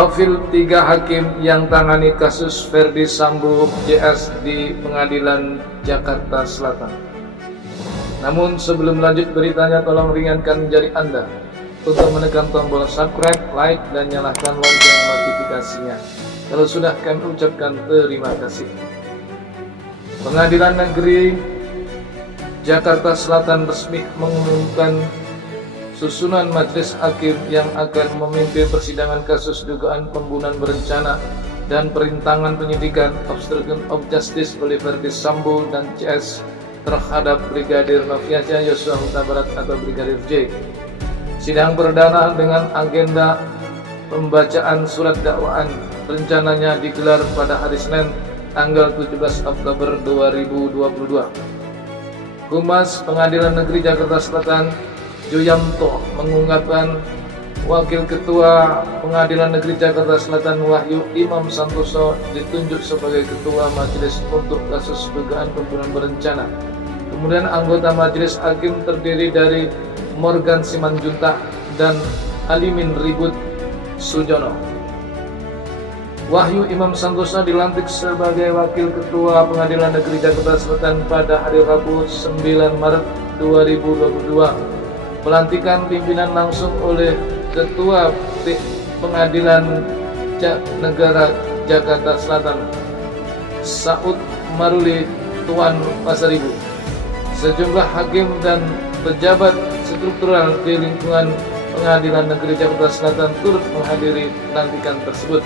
Profil 3 hakim yang tangani kasus Ferdy Sambo JS di Pengadilan Jakarta Selatan. Namun sebelum lanjut beritanya, tolong ringankan jari Anda untuk menekan tombol subscribe, like, dan nyalakan lonceng notifikasinya. Kalau sudah, kami ucapkan terima kasih. Pengadilan Negeri Jakarta Selatan resmi mengumumkan susunan majelis hakim yang akan memimpin persidangan kasus dugaan pembunuhan berencana dan perintangan penyidikan obstruction of justice oleh Ferdy Sambo dan CS terhadap Brigadir Nofriansah Yosua Huta Barat atau Brigadir J. Sidang perdana dengan agenda pembacaan surat dakwaan rencananya digelar pada hari Senin tanggal 17 Oktober 2022. Humas Pengadilan Negeri Jakarta Selatan Juyamto mengungkapkan Wakil Ketua Pengadilan Negeri Jakarta Selatan Wahyu Imam Santoso ditunjuk sebagai Ketua Majelis untuk kasus dugaan pembunuhan berencana. Kemudian anggota Majelis Hakim terdiri dari Morgan Simanjuntak dan Alimin Ribut Sujono. Wahyu Imam Santoso dilantik sebagai Wakil Ketua Pengadilan Negeri Jakarta Selatan pada hari Rabu 9 Maret 2022. Pelantikan pimpinan langsung oleh Ketua Pengadilan Negara Jakarta Selatan Saud Maruli Tuan Pasaribu. Sejumlah hakim dan pejabat struktural di lingkungan Pengadilan Negeri Jakarta Selatan turut menghadiri pelantikan tersebut.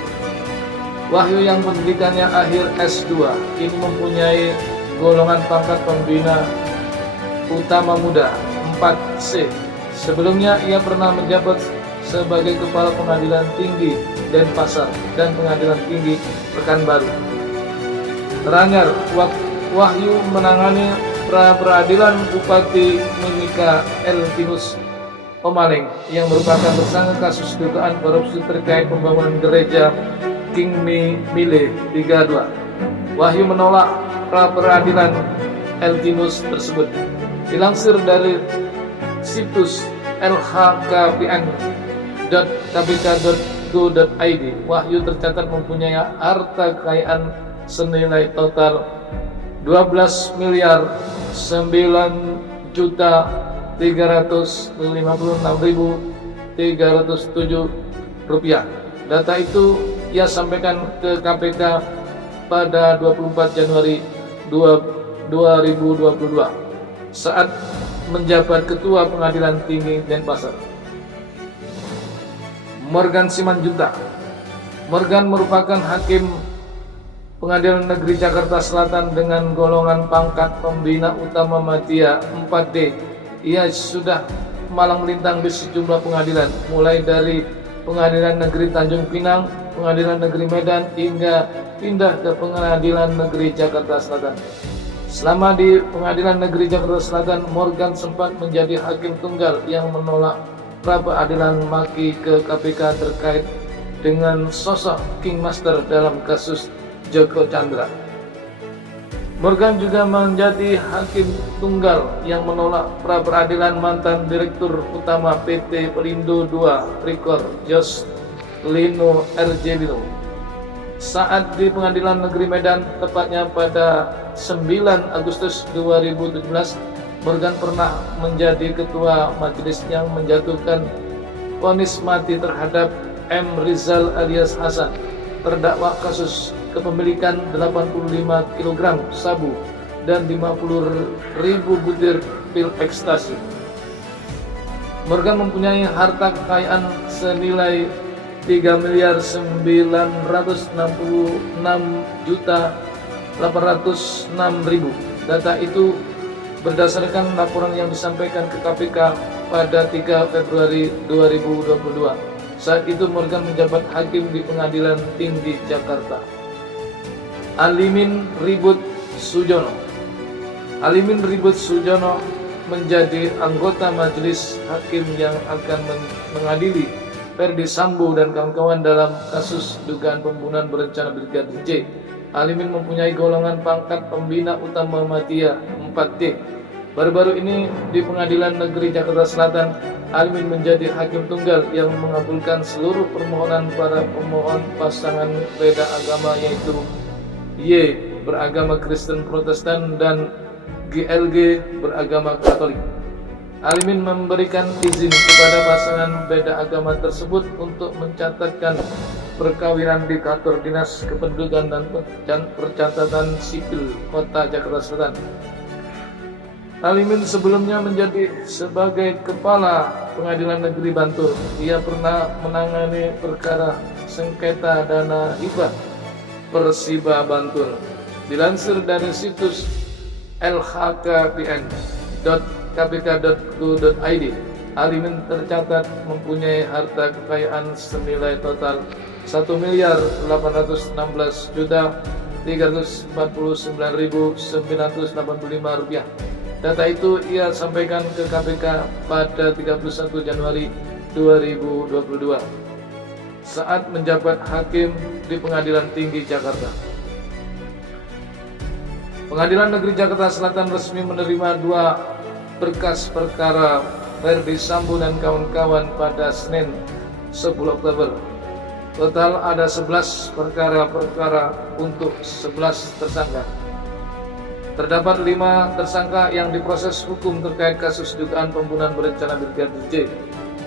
Wahyu yang pendidikannya akhir S2 ini mempunyai golongan pangkat pembina utama muda 4C. Sebelumnya ia pernah menjabat sebagai Kepala Pengadilan Tinggi Denpasar dan Pengadilan Tinggi Pekanbaru. Teranyar, Wahyu menangani pra-peradilan Bupati Mimika Elvinus Omaleng yang merupakan tersangka kasus dugaan korupsi terkait pembangunan gereja King Mile 32. Wahyu menolak pra-peradilan Elvinus tersebut. Dilansir dari situs lhkpn.kpk.go.id, Wahyu tercatat mempunyai harta kekayaan senilai total 12.956.307 rupiah. Data itu ia sampaikan ke KPK pada 24 Januari 2022 saat menjabat Ketua Pengadilan Tinggi Denpasar. Morgan Simanjuntak. Morgan merupakan hakim Pengadilan Negeri Jakarta Selatan dengan golongan pangkat pembina utama Madya 4D. Ia sudah malang melintang di sejumlah pengadilan, mulai dari Pengadilan Negeri Tanjung Pinang, Pengadilan Negeri Medan, hingga pindah ke Pengadilan Negeri Jakarta Selatan. Selama di Pengadilan Negeri Jakarta Selatan, Morgan sempat menjadi hakim tunggal yang menolak pra-peradilan maki ke KPK terkait dengan sosok King Master dalam kasus Joko Chandra. Morgan juga menjadi hakim tunggal yang menolak pra-peradilan mantan Direktur Utama PT Pelindo II Rikor Jos Lino Erjelino. Saat di Pengadilan Negeri Medan, tepatnya pada 9 Agustus 2017, Morgan pernah menjadi ketua majelis yang menjatuhkan vonis mati terhadap M. Rizal alias Hasan, terdakwa kasus kepemilikan 85 kg sabu dan 50.000 butir pil ekstasi. Morgan mempunyai harta kekayaan senilai 3.966.806.000. Data itu berdasarkan laporan yang disampaikan ke KPK pada 3 Februari 2022. Saat itu Morgan menjabat hakim di Pengadilan Tinggi Jakarta. Alimin Ribut Sujono. Alimin Ribut Sujono menjadi anggota majelis hakim yang akan mengadili Ferdy Sambo dan kawan-kawan dalam kasus dugaan pembunuhan berencana Brigadir J. Alimin mempunyai golongan pangkat pembina utama Madya 4D. Baru-baru ini di Pengadilan Negeri Jakarta Selatan, Alimin menjadi hakim tunggal yang mengabulkan seluruh permohonan para pemohon pasangan beda agama, yaitu Y beragama Kristen Protestan dan GLG beragama Katolik. Alimin memberikan izin kepada pasangan beda agama tersebut untuk mencatatkan perkawinan di kantor Dinas Kependudukan dan Percatatan Sipil Kota Jakarta Selatan. Alimin sebelumnya menjadi sebagai Kepala Pengadilan Negeri Bantul. Ia pernah menangani perkara sengketa dana hibah Persiba Bantul. Dilansir dari situs lhkpn.kpk.go.id, Alimin tercatat mempunyai harta kekayaan senilai total 1.816.349.985 rupiah. Data itu ia sampaikan ke KPK pada 31 Januari 2022 saat menjabat hakim di Pengadilan Tinggi Jakarta. Pengadilan Negeri Jakarta Selatan resmi menerima 2 berkas perkara Ferdy Sambo dan kawan-kawan pada Senin 10 Oktober. Total ada 11 perkara untuk 11 tersangka. Terdapat 5 tersangka yang diproses hukum terkait kasus dugaan pembunuhan berencana Brigadir J.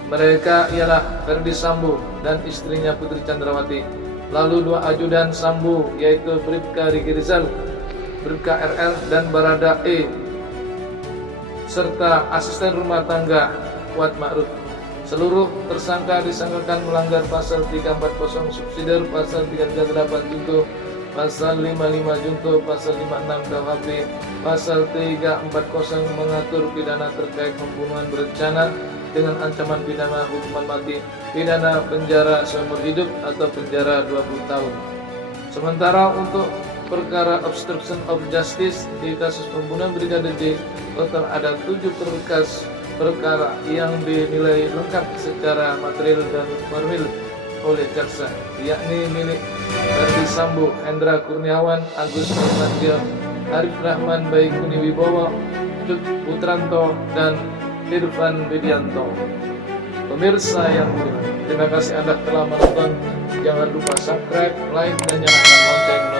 Mereka ialah Ferdy Sambo dan istrinya Putri Chandrawati. Lalu 2 ajudan Sambo, yaitu Bribka Riki Rizal, Bribka RL, dan Barada E, serta asisten rumah tangga Kuat Ma'ruf. Seluruh tersangka disangkakan melanggar pasal 340 subsidiar, pasal 338 junto, pasal 55 junto, pasal 56 KUHP, pasal 340 mengatur pidana terkait pembunuhan berencana dengan ancaman pidana hukuman mati, pidana penjara seumur hidup atau penjara 20 tahun. Sementara untuk perkara obstruction of justice di kasus pembunuhan Brigadir J, total ada 7 berkas perkara yang dinilai lengkap secara material dan formil oleh jaksa, yakni milik Ferdy Sambo, Hendra Kurniawan, Agus Nurmantio, Arif Rahman Baikuni Wibowo, Cuk Putranto, dan Irfan Widianto. Pemirsa yang budiman, terima kasih Anda telah menonton. Jangan lupa subscribe, like, dan nyalakan lonceng